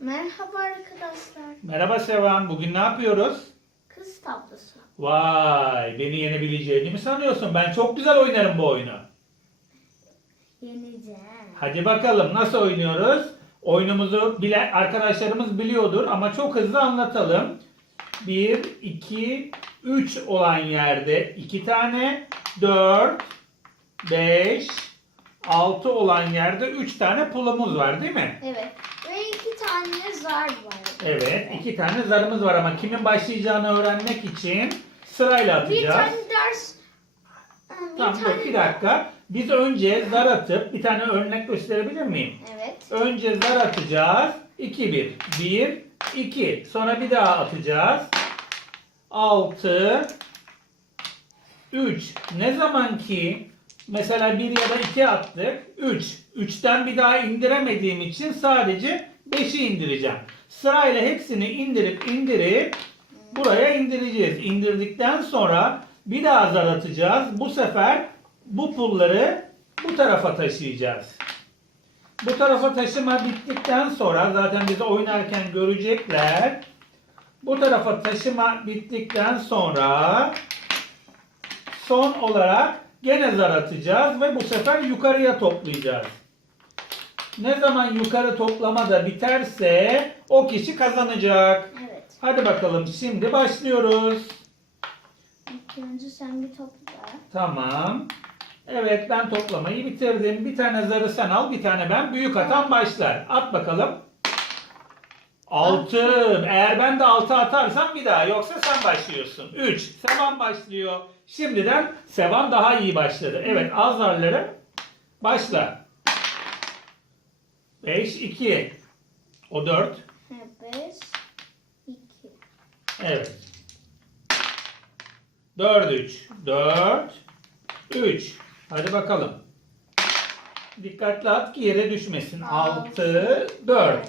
Merhaba arkadaşlar. Merhaba Sevan. Bugün ne yapıyoruz? Kız tablosu. Vay, beni yenebileceğini mi sanıyorsun? Ben çok güzel oynarım bu oyunu. Yeneceğim. Hadi bakalım nasıl oynuyoruz? Oyunumuzu bile arkadaşlarımız biliyordur ama çok hızlı anlatalım. 1, 2, 3 olan yerde 2 tane, 4, 5, 6 olan yerde 3 tane pulumuz var değil mi? Evet. İki tane zar var. Evet, 2 tane zarımız var ama kimin başlayacağını öğrenmek için sırayla Bir atacağız. tane ders. Bir Tamam tane dur bir dakika. Biz önce zar atıp bir tane örnek gösterebilir miyim? Evet. Önce zar atacağız. 2 1. 1 2. Sonra bir daha atacağız. 6 3. Ne zaman ki mesela 1 ya da 2 attık. 3. 3'ten bir daha indiremediğim için sadece 5'i indireceğim. Sırayla hepsini indirip indirip buraya indireceğiz. İndirdikten sonra bir daha zar atacağız. Bu sefer bu pulları bu tarafa taşıyacağız. Bu tarafa taşıma bittikten sonra zaten bizi oynarken görecekler. Bu tarafa taşıma bittikten sonra son olarak gene zar atacağız ve bu sefer yukarıya toplayacağız. Ne zaman yukarı toplama da biterse o kişi kazanacak. Evet. Hadi bakalım şimdi başlıyoruz. İlk önce sen bir topla. Tamam. Evet ben toplamayı bitirdim. Bir tane zarı sen al, bir tane ben. Büyük atan başlar. At bakalım. 6. Eğer ben de 6 atarsam bir daha. Yoksa sen başlıyorsun. 3. Sevan başlıyor. Şimdiden Sevan daha iyi başladı. Evet al zarları. Başla. 5, 2. O 4. Beş. iki. Evet. 4 3 4 3 Hadi bakalım. Dikkatli at ki yere düşmesin. 6 4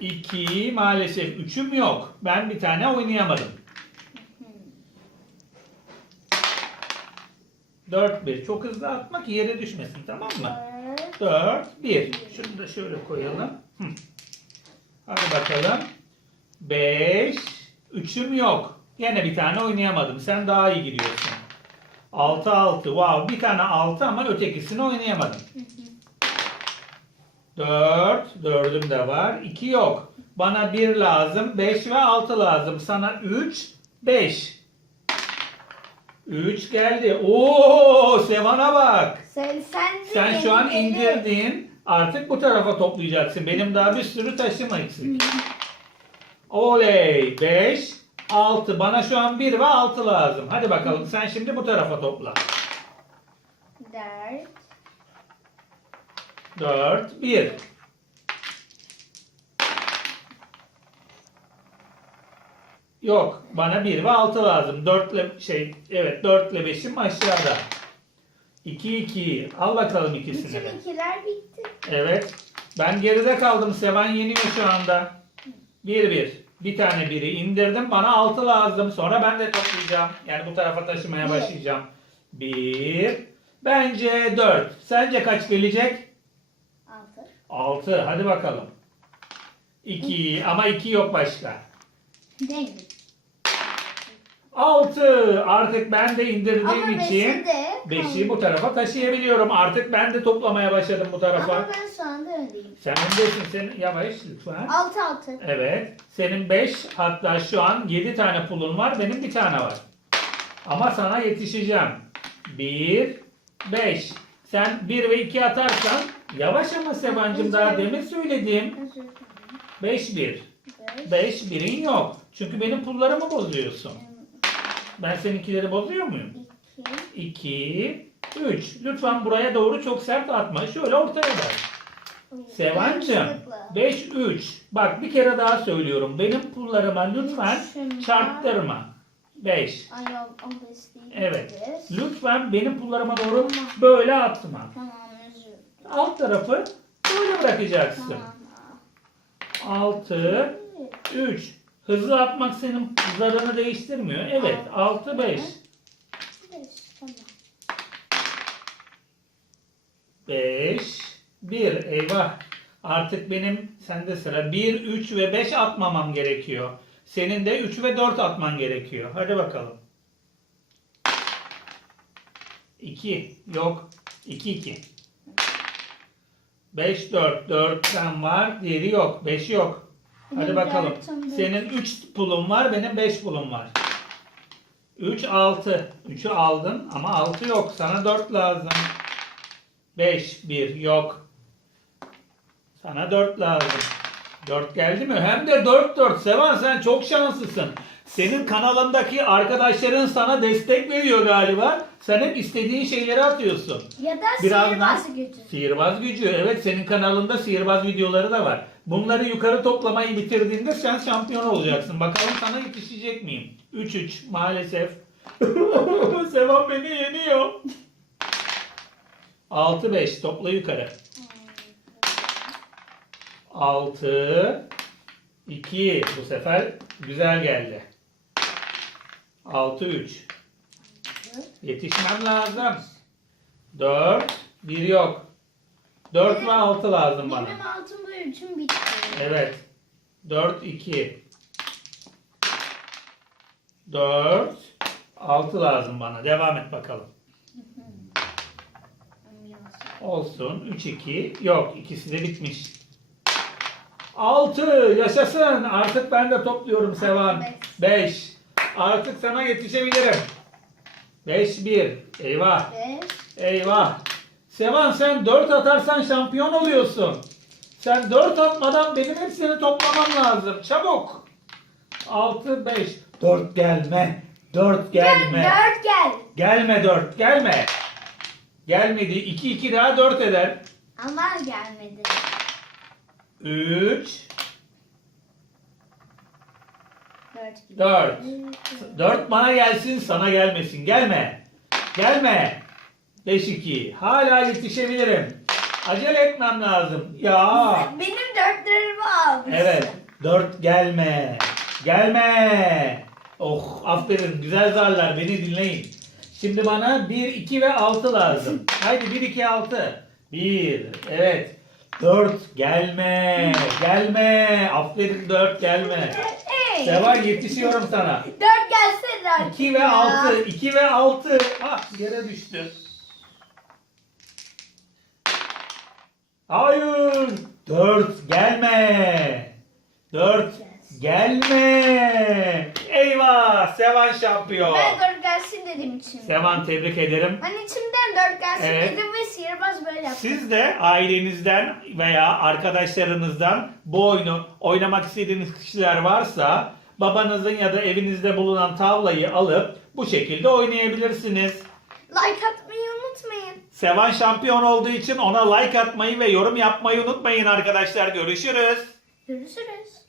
2 maalesef 3'üm yok. Ben bir tane oynayamadım. 4 1 çok hızlı atma ki yere düşmesin tamam mı? Dört. 4, 1. Şunu da şöyle koyalım. Hı. Hadi bakalım. 5, 3'üm yok. Yine bir tane oynayamadım. Sen daha iyi gidiyorsun. 6, 6. Wow, bir tane 6 ama ötekisini oynayamadım. 4, 4'üm de var. 2 yok. Bana 1 lazım. 5 ve 6 lazım. Sana 3, 5. 3 geldi. Oo, Sevan'a bak. Sen, sen, de Sen şu an indirdin. Artık bu tarafa toplayacaksın. Benim daha bir sürü taşım eksik. Oley. 5, 6. Bana şu an 1 ve 6 lazım. Hadi bakalım sen şimdi bu tarafa topla. Dört. 4, 1. Yok. Bana 1 ve 6 lazım. 4 ile şey evet 4 ile 5'im aşağıda. 2 2. Al bakalım ikisini. Bütün ikiler bitti. Evet. Ben geride kaldım. Sevan yeniyor şu anda. 1 1. Bir tane biri indirdim. Bana 6 lazım. Sonra ben de toplayacağım. Yani bu tarafa taşımaya Bir. başlayacağım. 1. Bence 4. Sence kaç gelecek? Altı. 6. Hadi bakalım. 2. Ama 2 yok başka. Değil. 6. Artık ben de indirdiğim Ama beşi için de 5'i bu tarafa taşıyabiliyorum. Artık ben de toplamaya başladım bu tarafa. Ama ben şu anda öndeyim. Sen öndesin. Sen yavaş lütfen. Altı altı. Evet. Senin 5 hatta şu an 7 tane pulun var. Benim bir tane var. Ama sana yetişeceğim. 1 5. Sen 1 ve 2 atarsan yavaş ama Sevancım daha demin söyledim. Özür dilerim. 5 1. Beş. 5 1'in yok. Çünkü benim pullarımı bozuyorsun. Ben seninkileri bozuyor muyum? İki. 2 3. Lütfen buraya doğru çok sert atma. Şöyle ortaya ver. Sevancım Yanlışlıkla. 5 3. Bak bir kere daha söylüyorum. Benim pullarıma lütfen çarptırma. 5. Ay o, o beş değil. Evet. Lütfen benim pullarıma doğru böyle atma. Alt tarafı böyle bırakacaksın. Tamam. 6 3. Hızlı atmak senin zarını değiştirmiyor. Evet. 6 5. Beş. Tamam. 5 1. Eyvah. Artık benim sende sıra 1, 3 ve 5 atmamam gerekiyor. Senin de 3 ve 4 atman gerekiyor. Hadi bakalım. 2 yok. 2 2. 5 4 4 sen var. Diğeri yok. 5 yok. Hadi bakalım. Senin 3 pulun var, benim 5 pulum var. 3 6. 3'ü aldın ama 6 yok. Sana 4 lazım. 5 1 yok. Sana 4 lazım. 4 geldi mi? Hem de 4 4. Sevan sen çok şanslısın. Senin kanalındaki arkadaşların sana destek veriyor galiba. Sen hep istediğin şeyleri atıyorsun. Ya da Birazdan- sihirbaz gücü. Sihirbaz gücü. Evet senin kanalında sihirbaz videoları da var. Bunları yukarı toplamayı bitirdiğinde sen şampiyon olacaksın. Bakalım sana yetişecek miyim? 3-3 maalesef. Sevan beni yeniyor. 6-5 topla yukarı. 6 2 bu sefer güzel geldi. 6 3 Yetişmem lazım. 4 1 yok. 4 ve 6 lazım bana. Benim altın ve üçüm bitti. Evet. 4 2 4 6 lazım bana. Devam et bakalım. Olsun. 3 2 yok. ikisi de bitmiş. 6 yaşasın. Artık ben de topluyorum Sevan. Beş. 5 Artık sana yetişebilirim. 5 1 Eyvah. Beş. Eyvah. Sevan sen 4 atarsan şampiyon oluyorsun. Sen 4 atmadan benim hepsini toplamam lazım. Çabuk. 6 5 4 gelme. 4 gelme. Dört gel. Gelme 4 gelme. Gelmedi. 2 2 daha 4 eder. Ama gelmedi. 3 Dört gibi. 4 4 bana gelsin sana gelmesin. Gelme. Gelme. 5 2 hala yetişebilirim. Acele etmem lazım. Ya. Benim dörtlerimi almışsın. Evet. Dört gelme. Gelme. Oh aferin güzel zarlar beni dinleyin. Şimdi bana 1, 2 ve 6 lazım. Haydi 1, 2, 6. 1, evet. 4 gelme. Gelme. Aferin 4 gelme. Hey. Seval yetişiyorum sana. Dört gelsene artık 2 ve ya. 6. 2 ve 6. Ah yere düştü. Hayır. 4 gelme. 4 gelme. Eyvah. Sevan şampiyon. Ben dört gelsin dedim içimden. Sevan tebrik ederim. Ben içimden dört gelsin Evet. dedim ve sihirbaz böyle yaptı. Siz de ailenizden veya arkadaşlarınızdan bu oyunu oynamak istediğiniz kişiler varsa babanızın ya da evinizde bulunan tavlayı alıp bu şekilde oynayabilirsiniz. Like atmayı. Sevan şampiyon olduğu için ona like atmayı ve yorum yapmayı unutmayın arkadaşlar. Görüşürüz. Görüşürüz.